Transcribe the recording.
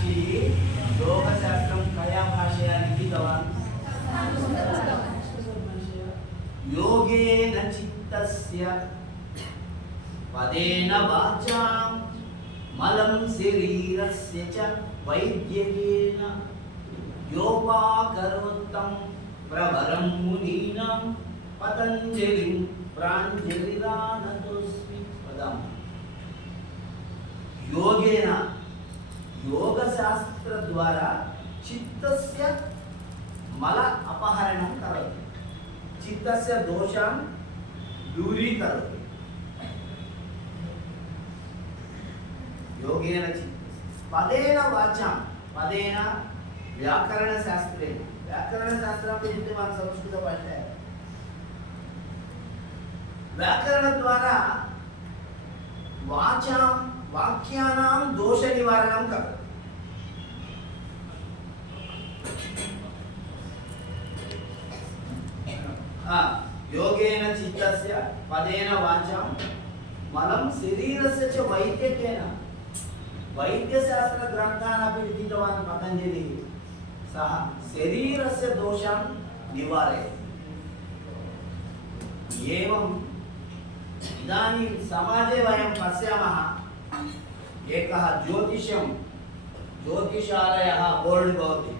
महर्षि योगशास्त्रं कया भाषया लिखितवान्? योगेन चित्तस्य पदेन वाचां मलं शरीरस्य च वैद्यकेन योपाकरोत्तं प्रवरं मुनीनां पतञ्जलिं प्राञ्जलिरानतोऽस्मि वदामि। योगेन योगशास्त्र द्वारा चित्तस्य मल अपहरणं करोति, चित्तस्य दोषान् दूरीकरोति। योगेन पदेन वाचां, पदेन व्याकरणशास्त्रेण, व्याकरणशास्त्रं विद्यमान संस्कृतभाषायां व्याकरणद्वारा वाचां वाक्यानां दोषनिवारणं करोति। योगेन चित्तस्य पदेन वाचां मलं शरीरस्य च वैद्यकेन, वैद्यशास्त्रग्रन्थान् अपि लिखितवान् पतञ्जलिः। सः शरीरस्य दोषान् निवारयति। एवम् इदानीं समाजे वयं पश्यामः, एकः ज्योतिषालयः बोर्ड् भवति,